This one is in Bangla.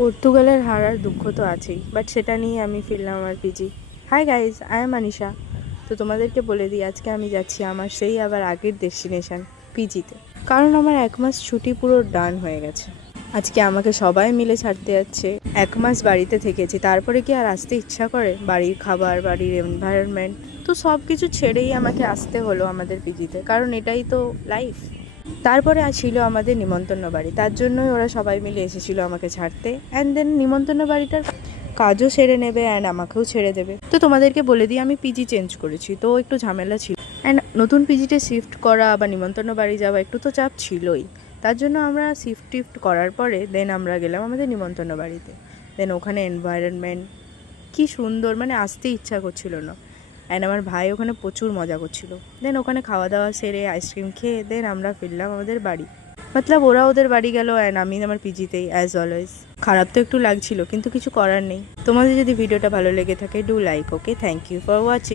পর্তুগালের হারার দুঃখ তো আছেই, বাট সেটা নিয়ে আমি ফিরলাম আমার PG. Hi guys, I am Anisha. তো তোমাদেরকে বলে দিই, আজকে আমি যাচ্ছি আমার সেই আবার আগের ডেস্টিনেশন পিজিতে। কারণ আমার 1 মাস ছুটি পুরো ডান হয়ে গেছে। আজকে আমাকে সবাই মিলে ছাড়তে যাচ্ছে। 1 মাস বাড়িতে থেকেছি, তারপরে কি আর আসতে ইচ্ছা করে? বাড়ির খাবার, বাড়ির এনভায়রনমেন্ট, তো সব কিছু ছেড়েই আমাকে আসতে হলো আমাদের পিজিতে, কারণ এটাই তো লাইফ। তারপরে ছিল আমাদের নিমন্ত্রণ বাড়ি, তার জন্যই ওরা সবাই মিলে এসেছিল আমাকে ছাড়তে। অ্যান্ড দেন নিমন্ত্রণ বাড়িটার কাজও সেরে নেবে অ্যান্ড আমাকেও ছেড়ে দেবে। তো তোমাদেরকে বলে দিই, আমি পিজি চেঞ্জ করেছি, তো একটু ঝামেলা ছিল। অ্যান্ড নতুন পিজিতে শিফট করা বা নিমন্ত্রণ বাড়ি যাওয়া একটু তো চাপ ছিলই। তার জন্য আমরা শিফট করার পরে দেন আমরা গেলাম আমাদের নিমন্ত্রণ বাড়িতে। দেন ওখানে এনভায়রনমেন্ট কী সুন্দর, মানে আসতে ইচ্ছা করছিল না। অ্যান্ড আমার ভাই ওখানে প্রচুর মজা করছিল। দেন ওখানে খাওয়া দাওয়া সেরে আইসক্রিম খেয়ে দেন আমরা ফিরলাম আমাদের বাড়ি। মতলব ওরা ওদের বাড়ি গেল অ্যান্ড আমি আমার পিজিতেই অ্যাজ অলওয়েজ। খারাপ তো একটু লাগছিল, কিন্তু কিছু করার নেই। তোমাদের যদি ভিডিওটা ভালো লেগে থাকে, do like. Okay, thank you for watching.